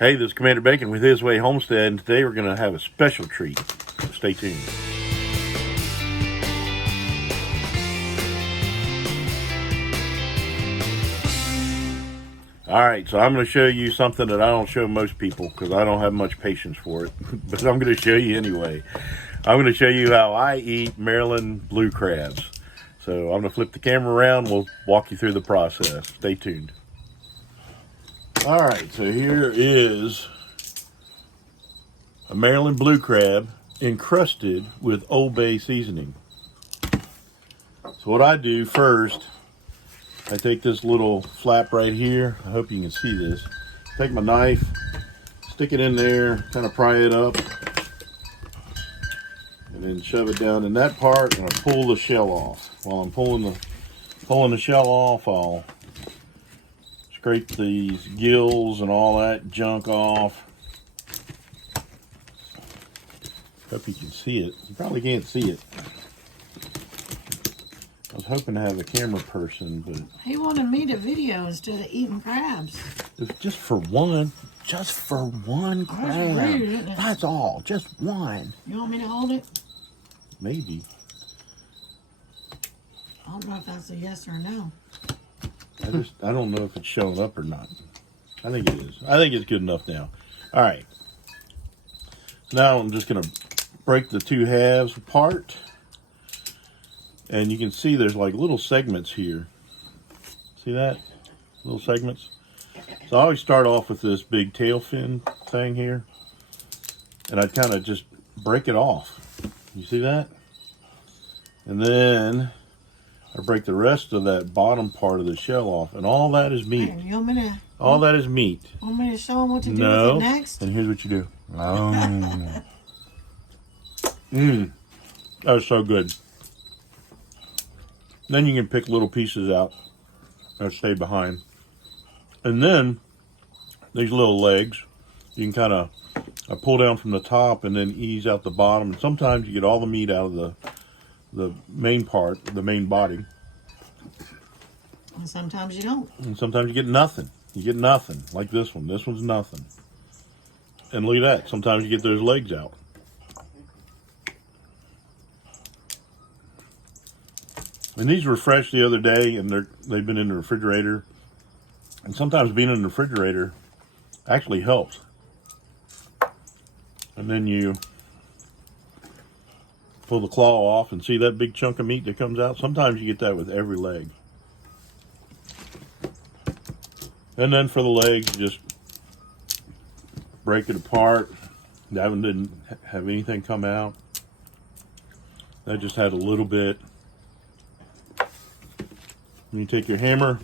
Hey, this is Commander Bacon with His Way Homestead, and today we're going to have a special treat. So stay tuned. Alright, so I'm going to show you something that I don't show most people because I don't have much patience for it. But I'm going to show you anyway. I'm going to show you how I eat Maryland blue crabs. So I'm going to flip the camera around. We'll walk you through the process. Stay tuned. Alright, so here is a Maryland blue crab encrusted with Old Bay seasoning. So what I do first, I take this little flap right here. I hope you can see this. Take my knife, stick it in there, kind of pry it up, and then shove it down in that part, and I pull the shell off. While I'm pulling the shell off, I'll scrape these gills and all that junk off. Hope you can see it. You probably can't see it. I was hoping to have a camera person, but he wanted me to video instead of eating crabs. it's just for one crab. Rude, isn't it? That's all, just one. You want me to hold it? Maybe. I don't know if that's a yes or a no. I don't know if it's showing up or not. I think it is. I think it's good enough now. All right. Now I'm just going to break the two halves apart. And you can see there's like little segments here. See that? Little segments. So I always start off with this big tail fin thing here. And I kind of just break it off. You see that? And then I break the rest of that bottom part of the shell off. And all that is meat. Hey, you want me to? All that is meat. Want me to show him what to do No. with it next? And here's what you do. That was so good. Then you can pick little pieces out that stay behind. And then these little legs, you can kind of pull down from the top and then ease out the bottom. And sometimes you get all the meat out of the main part, the main body. And sometimes you don't. And sometimes you get nothing. You get nothing, like this one. This one's nothing. And look at that. Sometimes you get those legs out. And these were fresh the other day, and they've been in the refrigerator. And sometimes being in the refrigerator actually helps. And then you pull the claw off and see that big chunk of meat that comes out. Sometimes you get that with every leg. And then for the legs, you just break it apart. That one didn't have anything come out. That just had a little bit. You take your hammer.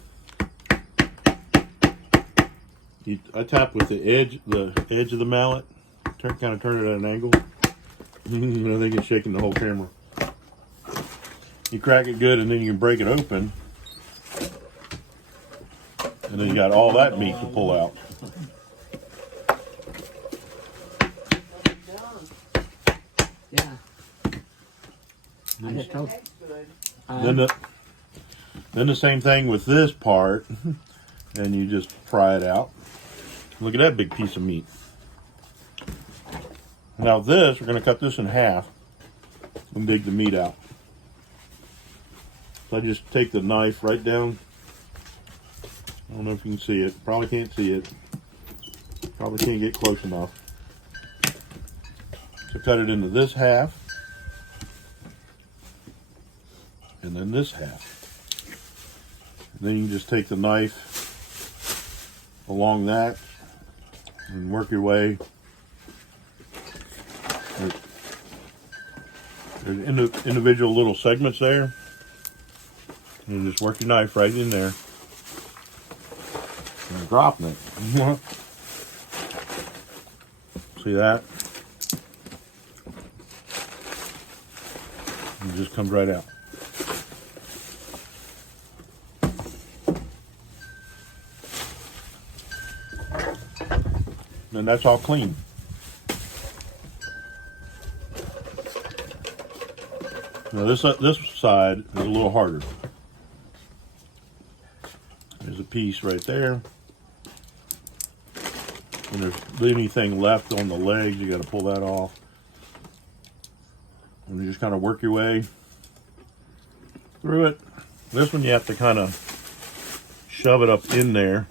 I tap with the edge of the mallet. Kind of turn it at an angle. I think it's shaking the whole camera. You crack it good, and then you can break it open. And then you got all that meat to pull out. Yeah. Then the same thing with this part, and you just fry it out. Look at that big piece of meat. Now this, we're going to cut this in half and dig the meat out. So I just take the knife right down. I don't know if you can see it. Probably can't see it. Probably can't get close enough. So cut it into this half. And then this half. And then you can just take the knife along that and work your way. There's individual little segments there. And you just work your knife right in there. And you're dropping it. See that? It just comes right out. And that's all clean. Now this side is a little harder. There's a piece right there. When there's anything left on the legs, you got to pull that off. And you just kind of work your way through it. This one you have to kind of shove it up in there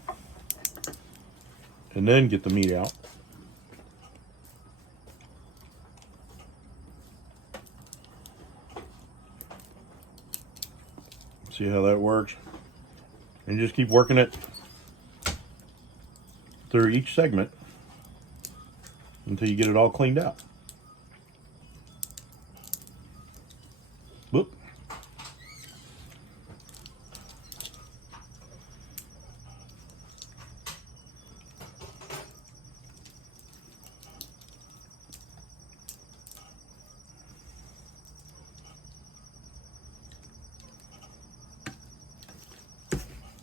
and then get the meat out. See how that works? And just keep working it through each segment until you get it all cleaned out. Whoop.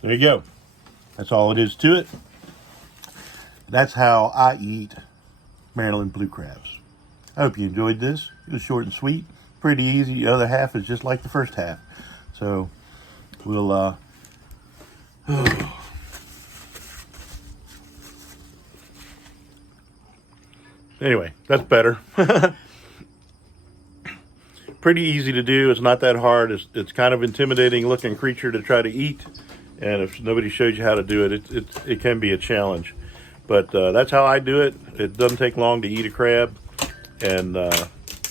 There you go. That's all it is to it. That's how I eat Maryland blue crabs. I hope you enjoyed this. It was short and sweet, pretty easy. The other half is just like the first half. So we'll anyway, that's better. Pretty easy to do. It's not that hard. It's kind of intimidating looking creature to try to eat. And if nobody shows you how to do it, it can be a challenge. But that's how I do it. It doesn't take long to eat a crab. And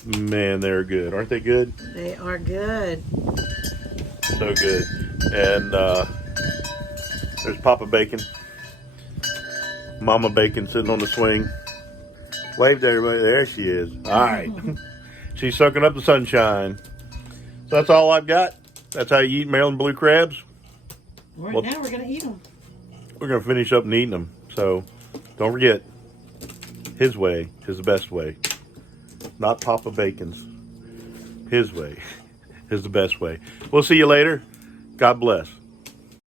man, they're good. Aren't they good? They are good. So good. And there's Papa Bacon. Mama Bacon sitting on the swing. Wave to everybody. There she is. All right. She's soaking up the sunshine. So that's all I've got. That's how you eat Maryland blue crabs. Right now we're going to eat them. We're going to finish up and eating them. So don't forget, his way is the best way. Not Papa Bacon's. His way is the best way. We'll see you later. God bless.